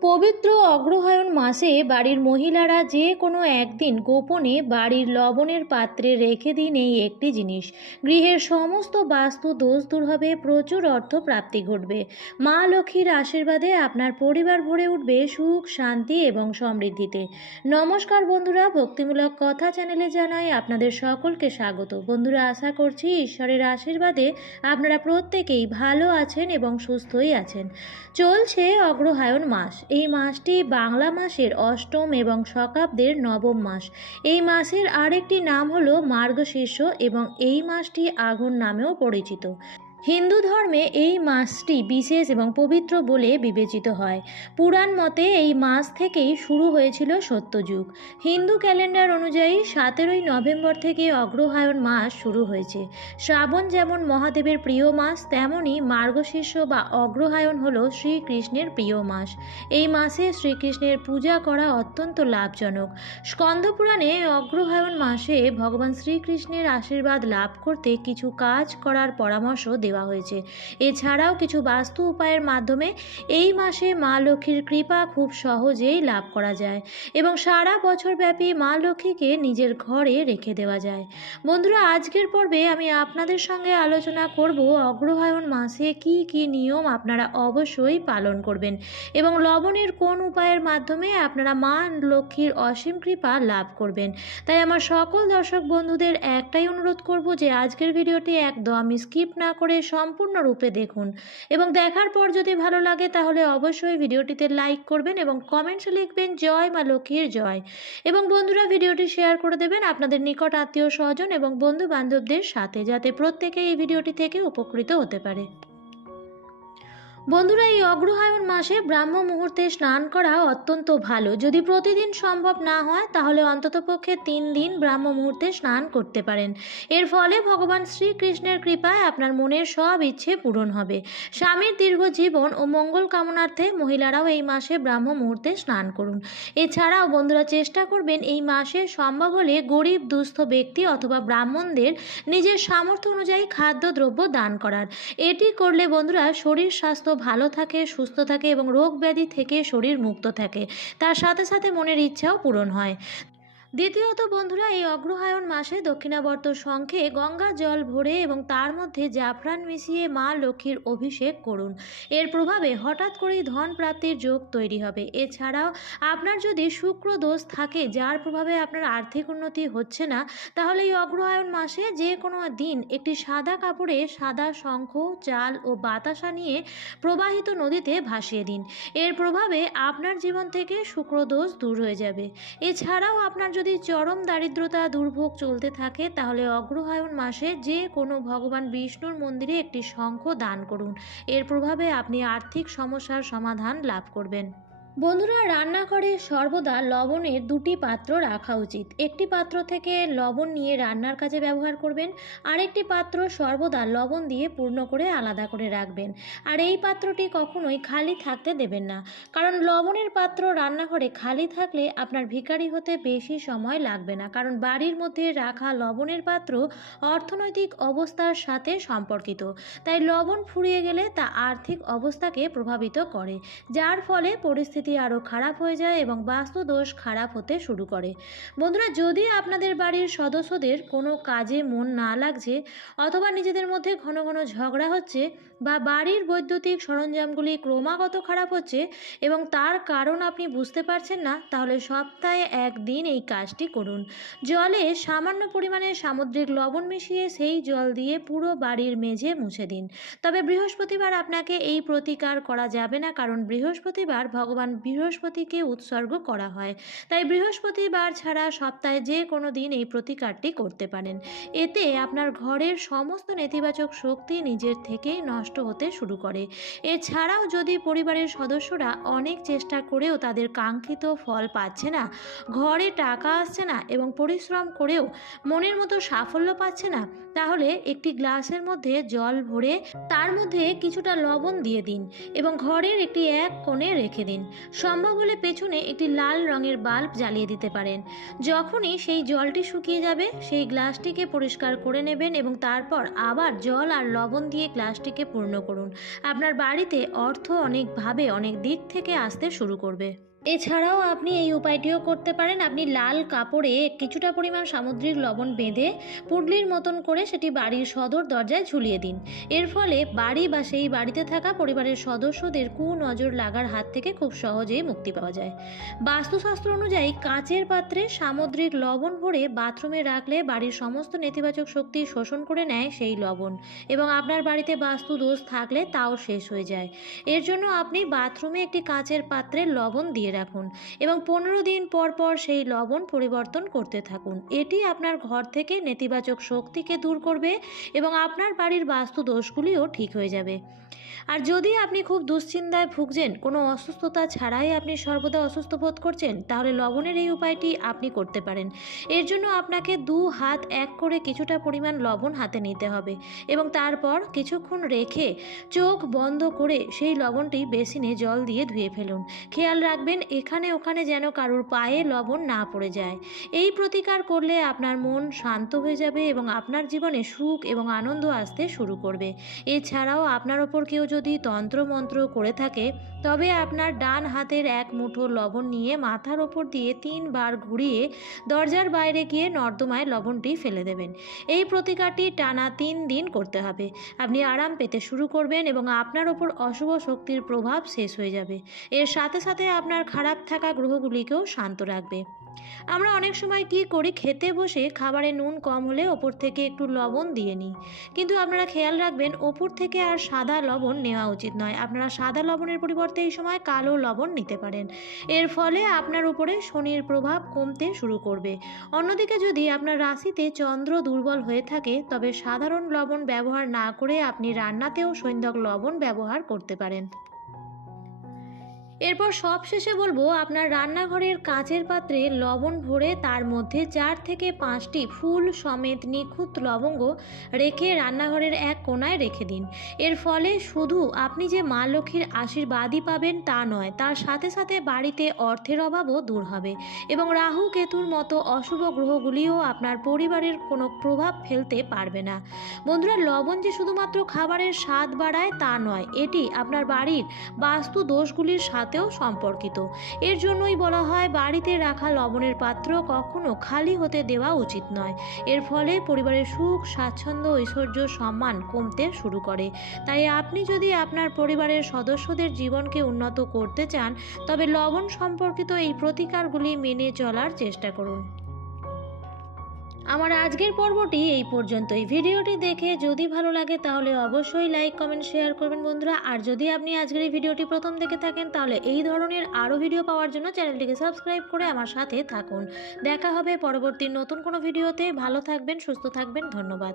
পবিত্র অগ্রহায়ণ মাসে বাড়ির মহিলারা যে কোনো একদিন গোপনে বাড়ির লবণের পাত্রে রেখে দিন এই একটি জিনিস। গৃহের সমস্ত বাস্তু দোষ দূর হবে, প্রচুর অর্থ প্রাপ্তি ঘটবে। মা লক্ষ্মীর আশীর্বাদে আপনার পরিবার ভরে উঠবে সুখ, শান্তি এবং সমৃদ্ধিতে। নমস্কার বন্ধুরা, ভক্তিমূলক কথা চ্যানেলে জানাই আপনাদের সকলকে স্বাগত। বন্ধুরা, আশা করছি ঈশ্বরের আশীর্বাদে আপনারা প্রত্যেকেই ভালো আছেন এবং সুস্থই আছেন। চলছে অগ্রহায়ণ মাস। এই মাসটি বাংলা মাসের অষ্টম এবং শকাব্দের নবম মাস। এই মাসের আরেকটি নাম হলো মার্গশীর্ষ এবং এই মাসটি আগুন নামেও পরিচিত। হিন্দু ধর্মে এই মাসটি বিশেষ এবং পবিত্র বলে বিবেচিত হয়। পুরাণ মতে এই মাস থেকেই শুরু হয়েছিল সত্যযুগ। হিন্দু ক্যালেন্ডার অনুযায়ী সতেরোই নভেম্বর থেকে অগ্রহায়ণ মাস শুরু হয়েছে। শ্রাবণ যেমন মহাদেবের প্রিয় মাস তেমনই মার্গশীর্ষ বা অগ্রহায়ণ হল শ্রীকৃষ্ণের প্রিয় মাস। এই মাসে শ্রীকৃষ্ণের পূজা করা অত্যন্ত লাভজনক। স্কন্দপুরাণে অগ্রহায়ণ মাসে ভগবান শ্রীকৃষ্ণের আশীর্বাদ লাভ করতে কিছু কাজ করার পরামর্শ দেওয়া হয়েছে। এছাড়াও কিছু বাস্তু উপায়ের মাধ্যমে এই মাসে মা লক্ষ্মীর কৃপা খুব সহজেই লাভ করা যায় এবং সারা বছর ব্যাপী মা লক্ষ্মীকে নিজের ঘরে রেখে দেওয়া যায়। বন্ধুরা, আজকের পর্বে আমি আপনাদের সঙ্গে আলোচনা করব অগ্রহায়ণ মাসে কি কি নিয়ম আপনারা অবশ্যই পালন করবেন এবং লবণের কোন উপায়ের মাধ্যমে আপনারা মা লক্ষ্মীর অসীম কৃপা লাভ করবেন। তাই আমার সকল দর্শক বন্ধুদের একটাই অনুরোধ করব যে আজকের ভিডিওটি একদম স্কিপ না করে সম্পূর্ণরূপে দেখুন। এবং দেখার পর যদি ভালো লাগে তাহলে অবশ্যই ভিডিওটিতে লাইক করবেন এবং কমেন্টস লিখবেন, জয় মা লক্ষ্মীর জয়। এবং বন্ধুরা ভিডিওটি শেয়ার করে দেবেন আপনাদের নিকট আত্মীয় স্বজন এবং বন্ধু বান্ধবদের সাথে, যাতে প্রত্যেকে এই ভিডিওটি থেকে উপকৃত হতে পারে। বন্ধুরা, এই অগ্রহায়ণ মাসে ব্রাহ্ম মুহূর্তে স্নান করা অত্যন্ত ভালো। যদি প্রতিদিন সম্ভব না হয়, তাহলে অন্ততপক্ষে তিন দিন ব্রাহ্ম মুহূর্তে স্নান করতে পারেন। এর ফলে ভগবান শ্রীকৃষ্ণের কৃপায় আপনার মনের সব ইচ্ছে পূরণ হবে। স্বামীর দীর্ঘ জীবন ও মঙ্গল কামনার্থে মহিলারাও এই মাসে ব্রাহ্ম মুহূর্তে স্নান করুন। এছাড়াও বন্ধুরা, চেষ্টা করবেন এই মাসে সম্ভব হলে গরিব, দুস্থ ব্যক্তি অথবা ব্রাহ্মণদের নিজের সামর্থ্য অনুযায়ী খাদ্যদ্রব্য দান করার। এটি করলে বন্ধুরা, শরীর স্বাস্থ্য ভালো থাকে, সুস্থ থাকে এবং রোগ ব্যাধি থেকে শরীর মুক্ত থাকে। তার সাথে সাথে মনের ইচ্ছাও পূরণ হয়। দ্বিতীয়ত বন্ধুরা, এই অগ্রহায়ণ মাসে দক্ষিণাবর্ত শঙ্খে গঙ্গা জল ভরে এবং তার মধ্যে জাফরান মিশিয়ে মা লক্ষ্মীর অভিষেক করুন। এর প্রভাবে হঠাৎ করেই ধন প্রাপ্তির যোগ তৈরি হবে। এছাড়াও, আপনার যদি শুক্র দোষ থাকে, যার প্রভাবে আপনার আর্থিক উন্নতি হচ্ছে না, তাহলে এই অগ্রহায়ণ মাসে যে কোনো দিন একটি সাদা কাপড়ে সাদা শঙ্খ, চাল ও বাতাসা নিয়ে প্রবাহিত নদীতে ভাসিয়ে দিন। এর প্রভাবে আপনার জীবন থেকে শুক্রদোষ দূর হয়ে যাবে। এছাড়াও আপনার চরম দারিদ্রতা, দুর্ভোগ চলতে থাকে, তাহলে অগ্রহায়ণ মাসে যে কোনো ভগবান বিষ্ণুর মন্দিরে একটি শঙ্খ দান করুন। এর প্রভাবে আপনি আর্থিক সমস্যার সমাধান লাভ করবেন। বন্ধুরা, রান্নাঘরে সর্বদা লবণের দুটি পাত্র রাখা উচিত। একটি পাত্র থেকে লবণ নিয়ে রান্নার কাজে ব্যবহার করবেন, আরেকটি পাত্র সর্বদা লবণ দিয়ে পূর্ণ করে আলাদা করে রাখবেন। আর এই পাত্রটি কখনোই খালি থাকতে দেবেন না, কারণ লবণের পাত্র রান্নাঘরে খালি থাকলে আপনার ভিখারি হতে বেশি সময় লাগবে না, কারণ বাড়ির মধ্যে রাখা লবণের পাত্র অর্থনৈতিক অবস্থার সাথে সম্পর্কিত। তাই লবণ ফুরিয়ে গেলে তা আর্থিক অবস্থাকে প্রভাবিত করে, যার ফলে পরিস্থিতি আরও খারাপ হয়ে যায় এবং বাস্তু দোষ খারাপ হতে শুরু করে। বন্ধুরা, যদি আপনাদের বাড়ির সদস্যদের কোনো কাজে মন না লাগছে অথবা নিজেদের মধ্যে ঘন ঘন ঝগড়া হচ্ছে বা বাড়ির বৈদ্যুতিক সরঞ্জামগুলি ক্রমাগত খারাপ হচ্ছে এবং তার কারণ আপনি বুঝতে পারছেন না, তাহলে সপ্তাহে একদিন এই কাজটি করুন। জলে সামান্য পরিমাণে সামুদ্রিক লবণ মিশিয়ে সেই জল দিয়ে পুরো বাড়ির মেঝে মুছে দিন। তবে বৃহস্পতিবার আপনাকে এই প্রতিকার করা যাবে না, কারণ বৃহস্পতিবার ভগবান বৃহস্পতিকে উৎসর্গ করা হয়। তাই বৃহস্পতিবার ছাড়া সপ্তাহে যে কোনো দিন এই প্রতিকারটি করতে পারেন। এতে আপনার ঘরের সমস্ত নেতিবাচক শক্তি নিজের থেকেই নষ্ট হতে শুরু করে। এছাড়াও যদি পরিবারের সদস্যরা অনেক চেষ্টা করেও তাদের কাঙ্ক্ষিত ফল পাচ্ছে না, ঘরে টাকা আসছে না এবং পরিশ্রম করেও মনের মতো সাফল্য পাচ্ছে না, তাহলে একটি গ্লাসের মধ্যে জল ভরে তার মধ্যে কিছুটা লবণ দিয়ে দিন এবং ঘরের একটি এক কোণে রেখে দিন। সম্ভব হলে পেছনে একটি লাল রঙের বাল্ব জ্বালিয়ে দিতে পারেন। যখনই সেই জলটি শুকিয়ে যাবে, সেই গ্লাসটিকে পরিষ্কার করে নেবেন এবং তারপর আবার জল আর লবণ দিয়ে গ্লাসটিকে পূর্ণ করুন। আপনার বাড়িতে অর্থ অনেকভাবে অনেক দিক থেকে আসতে শুরু করবে। এছাড়াও আপনি এই উপায়টিও করতে পারেন। আপনি লাল কাপড়ে কিছুটা পরিমাণ সামুদ্রিক লবণ বেঁধে পুডলির মতন করে সেটি বাড়ির সদর দরজায় ঝুলিয়ে দিন। এর ফলে বাড়ি বা সেই বাড়িতে থাকা পরিবারের সদস্যদের কুনজর লাগার হাত থেকে খুব সহজেই মুক্তি পাওয়া যায়। বাস্তুশাস্ত্র অনুযায়ী কাঁচের পাত্রে সামুদ্রিক লবণ ভরে বাথরুমে রাখলে বাড়ির সমস্ত নেতিবাচক শক্তি শোষণ করে নেয় সেই লবণ এবং আপনার বাড়িতে বাস্তু দোষ থাকলে তাও শেষ হয়ে যায়। এর জন্য আপনি বাথরুমে একটি কাঁচের পাত্রে লবণ দিয়ে রাখুন এবং পনেরো দিন পর পর সেই লবণ পরিবর্তন করতে থাকুন। এটি আপনার ঘর থেকে নেতিবাচক শক্তিকে দূর করবে এবং আপনার বাড়ির বাস্তু দোষগুলিও ঠিক হয়ে যাবে। আর যদি আপনি খুব দুশ্চিন্তায় ভুগছেন, কোনো অসুস্থতা ছাড়াই আপনি সর্বদা অসুস্থ বোধ করছেন, তাহলে লবণের এই উপায়টি আপনি করতে পারেন। এর জন্য আপনাকে দু হাত এক করে কিছুটা পরিমাণ লবণ হাতে নিতে হবে এবং তারপর কিছুক্ষণ রেখে চোখ বন্ধ করে সেই লবণটি বেসিনে জল দিয়ে ধুয়ে ফেলুন। খেয়াল রাখবেন এখানে ওখানে যেন কারোর পায়ে লবণ না পড়ে যায়। এই প্রতিকার করলে আপনার মন শান্ত হয়ে যাবে এবং আপনার জীবনে সুখ এবং আনন্দ আসতে শুরু করবে। এছাড়াও আপনার ওপর কেউ যদি তন্ত্রমন্ত্র করে থাকে, তবে আপনার ডান হাতের এক মুঠো লবণ নিয়ে মাথার ওপর দিয়ে তিনবার ঘুরিয়ে দরজার বাইরে গিয়ে নর্দমায় লবণটি ফেলে দেবেন। এই প্রতিকারটি টানা তিন দিন করতে হবে। আপনি আরাম পেতে শুরু করবেন এবং আপনার ওপর অশুভ শক্তির প্রভাব শেষ হয়ে যাবে। এর সাথে সাথে আপনার খারাপ থাকা গ্রহগুলিকেও শান্ত রাখবে। আমরা অনেক সময় কী করি? খেতে বসে খাবারে নুন কম হলে ওপর থেকে একটু লবণ দিয়ে নিই। কিন্তু আপনারা খেয়াল রাখবেন, ওপর থেকে আর সাদা লবণ নেওয়া উচিত নয়। আপনারা সাদা লবণের পরিবর্তে এই সময় কালো লবণ নিতে পারেন। এর ফলে আপনার উপরে শনির প্রভাব কমতে শুরু করবে। অন্যদিকে যদি আপনার রাশিতে চন্দ্র দুর্বল হয়ে থাকে, তবে সাধারণ লবণ ব্যবহার না করে আপনি রান্নাতেও সৈন্দক লবণ ব্যবহার করতে পারেন। এরপর সব শেষে বলব, আপনার রান্নাঘরের কাঁচের পাত্রে লবণ ভরে তার মধ্যে চার থেকে পাঁচটি ফুল সমেত নিখুঁত লবঙ্গ রেখে রান্নাঘরের এক কোণায় রেখে দিন। এর ফলে শুধু আপনি যে মা লক্ষ্মীর আশীর্বাদই পাবেন তা নয়, তার সাথে সাথে বাড়িতে অর্থের অভাবও দূর হবে এবং রাহু কেতুর মতো অশুভ গ্রহগুলিও আপনার পরিবারের কোনো প্রভাব ফেলতে পারবে না। বন্ধুরা, লবণ যে শুধুমাত্র খাবারের স্বাদ বাড়ায় তা নয়, এটি আপনার বাড়ির বাস্তু দোষগুলির সাথেও সম্পর্কিত। এর জন্যই বলা হয়, বাড়িতে রাখা লবণের পাত্র কখনো খালি হতে দেওয়া উচিত নয়। এর ফলে পরিবারের সুখ, স্বাচ্ছন্দ্য, ঐশ্বর্য, সম্মান কমতে শুরু করে। তাই আপনি যদি আপনার পরিবারের সদস্যদের জীবনকে উন্নত করতে চান, তবে লবণ সম্পর্কিত এই প্রতিকারগুলি মেনে চলার চেষ্টা করুন। আমার আজকের পর্বটি এই পর্যন্ত এই ভিডিওটি দেখে যদি ভালো লাগে তাহলে অবশ্যই লাইক, কমেন্ট, শেয়ার করবেন বন্ধুরা। আর যদি আপনি আজকের এই ভিডিওটি প্রথম দেখে থাকেন তাহলে এই ধরনের আরও ভিডিও পাওয়ার জন্য চ্যানেলটিকে সাবস্ক্রাইব করে আমার সাথে থাকুন। দেখা হবে পরবর্তী নতুন কোনো ভিডিওতে। ভালো থাকবেন, সুস্থ থাকবেন। ধন্যবাদ।